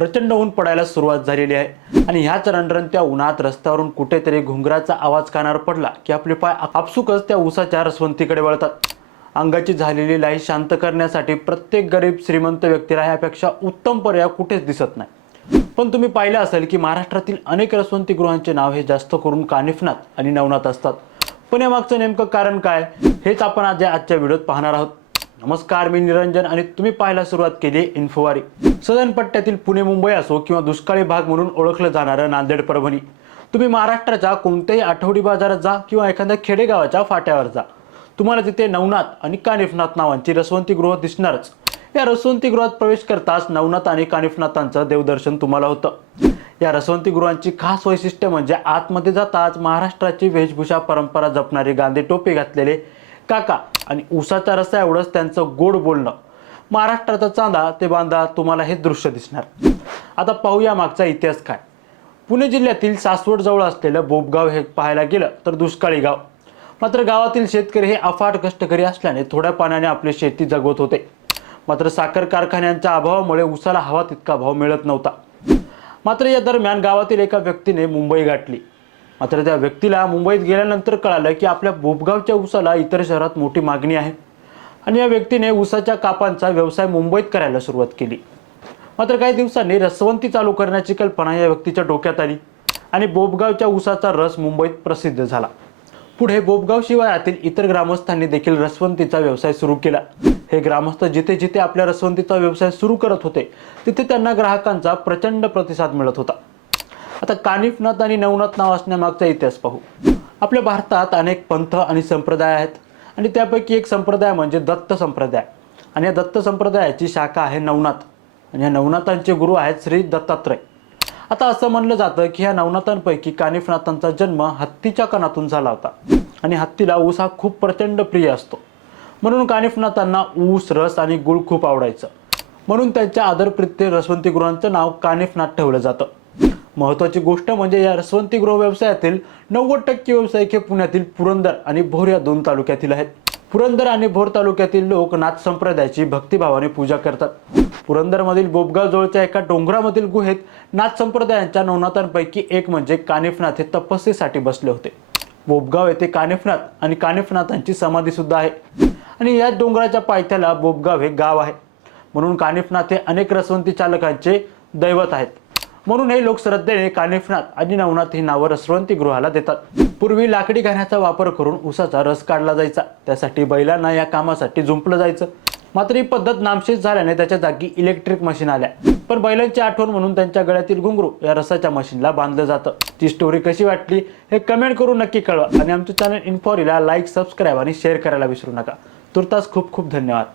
प्रचंड ऊन पडायला सुरुवात झालेली आहे. आणि ह्याच रणरणत्या उन्हात रस्त्यावरून कुठेतरी घुंगराचा आवाज कानावर पडला की आपले पाय आपसुकच त्या उसाच्या रसवंतीकडे वळतात. अंगाची झालेली लाई शांत करण्यासाठी प्रत्येक गरीब श्रीमंत व्यक्तीला ह्यापेक्षा उत्तम पर्याय कुठेच दिसत नाही. पण तुम्ही पाहिलं असेल की महाराष्ट्रातील अनेक रसवंती गृहांचे नाव हे जास्त करून कानिफनाथ आणि नवनाथ असतात. पण यामागचं नेमकं कारण काय हेच आपण आज आजच्या व्हिडिओत पाहणार आहोत. नमस्कार मी निरंजन आणि तुम्ही पाहायला सुरुवात केली इन्फोवारी. सदन पट्ट्यातील पुणे मुंबई असो किंवा दुष्काळी भाग म्हणून ओळखलं जाणारं नांदेड परभणी. तुम्ही महाराष्ट्राच्या कोणत्याही आठवडी बाजारात जा किंवा एखाद्या खेडेगावाच्या फाट्यावर जा. तुम्हाला तिथे नवनाथ आणि कानिफनाथ नावांची रसवंतीगृह दिसणारच. या रसवंतीगृहात प्रवेश करताच नवनाथ आणि कानिफनाथांचं देवदर्शन तुम्हाला होतं. या रसवंतीगृहांची खास वैशिष्ट्य म्हणजे आतमध्ये जाताच महाराष्ट्राची वेशभूषा परंपरा जपणारे गांधी टोपे घातलेले काका आणि उसाचा रस्ता एवढंच त्यांचं गोड बोलणं. महाराष्ट्राचा चांदा ते बांधा तुम्हाला हे दृश्य दिसणार. आता पाहूया मागचा इतिहास काय. पुणे जिल्ह्यातील सासवडजवळ असलेलं बोबगाव हे पाहायला गेलं तर दुष्काळी गाव. मात्र गावातील शेतकरी हे अफाट कष्टकरी असल्याने थोड्या पाण्याने आपली शेती जगवत होते. मात्र साखर कारखान्यांच्या अभावामुळे उसाला हवा तितका भाव मिळत नव्हता. मात्र या दरम्यान गावातील एका व्यक्तीने मुंबई गाठली. मात्र त्या व्यक्तीला मुंबईत गेल्यानंतर कळालं की आपल्या बोबगावच्या उसाला इतर शहरात मोठी मागणी आहे. आणि या व्यक्तीने उसाच्या कापांचा व्यवसाय मुंबईत करायला सुरुवात केली. मात्र काही दिवसांनी रसवंती चालू करण्याची कल्पना या व्यक्तीच्या डोक्यात आली आणि बोबगावच्या उसाचा रस मुंबईत प्रसिद्ध झाला. पुढे बोबगाव शिवारातील इतर ग्रामस्थांनी देखील रसवंतीचा व्यवसाय सुरू केला. हे ग्रामस्थ जिथे जिथे आपल्या रसवंतीचा व्यवसाय सुरू करत होते तिथे त्यांना ग्राहकांचा प्रचंड प्रतिसाद मिळत होता. आता कानिफनाथ आणि नवनाथ नाव असण्यामागचा इतिहास पाहू. आपल्या भारतात अनेक पंथ आणि संप्रदाय आहेत. आणि त्यापैकी एक संप्रदाय म्हणजे दत्त संप्रदाय. आणि या दत्त संप्रदायाची शाखा आहे नवनाथ. आणि या नवनाथांचे गुरु आहेत श्री दत्तात्रय. आता असं म्हणलं जातं की ह्या नवनाथांपैकी कानिफनाथांचा जन्म हत्तीच्या कणातून झाला होता. आणि हत्तीला ऊस हा खूप प्रचंड प्रिय असतो. म्हणून कानिफनाथांना ऊस रस आणि गुळ खूप आवडायचं. म्हणून त्यांच्या आदरप्रित्य रसवंतीगृहांचं नाव कानिफनाथ ठेवलं जातं. महत्त्वाची गोष्ट म्हणजे या रसवंती गृह व्यवसायातील नव्वद टक्के व्यावसायिक हे पुण्यातील पुरंदर आणि भोर या दोन तालुक्यातील आहेत. पुरंदर आणि भोर तालुक्यातील लोक नाथ संप्रदायाची भक्तिभावाने पूजा करतात. पुरंदरमधील बोबगाव जवळच्या एका डोंगरामधील गुहेत नाथ संप्रदायांच्या नवनाथांपैकी एक म्हणजे कानिफनाथ हे तपस्येसाठी बसले होते. बोबगाव येथे कानिफनाथ आणि कानिफनाथांची समाधी सुद्धा आहे. आणि या डोंगराच्या पायथ्याला बोबगाव हे गाव आहे. म्हणून कानिफनाथ हे अनेक रसवंती चालकांचे दैवत आहेत. म्हणून हे लोक श्रद्धेने कानिफनाथ आणि नवनाथ ही नावं रसवंतीगृहाला देतात. पूर्वी लाकडी घाण्याचा वापर करून उसाचा रस काढला जायचा. त्यासाठी बैलांना या कामासाठी जुंपलं जायचं. मात्र ही पद्धत नामशेष झाल्याने त्याच्या जागी इलेक्ट्रिक मशीन आल्या. पण बैलांची आठवण म्हणून त्यांच्या गळ्यातील घुंगरू या रसाच्या मशीनला बांधलं जातं. ती स्टोरी कशी वाटली हे कमेंट करून नक्की कळवा. आणि आमचं चॅनल इन्फॉरीला लाईक सबस्क्राईब आणि शेअर करायला विसरू नका. तुर्तास खूप खूप धन्यवाद.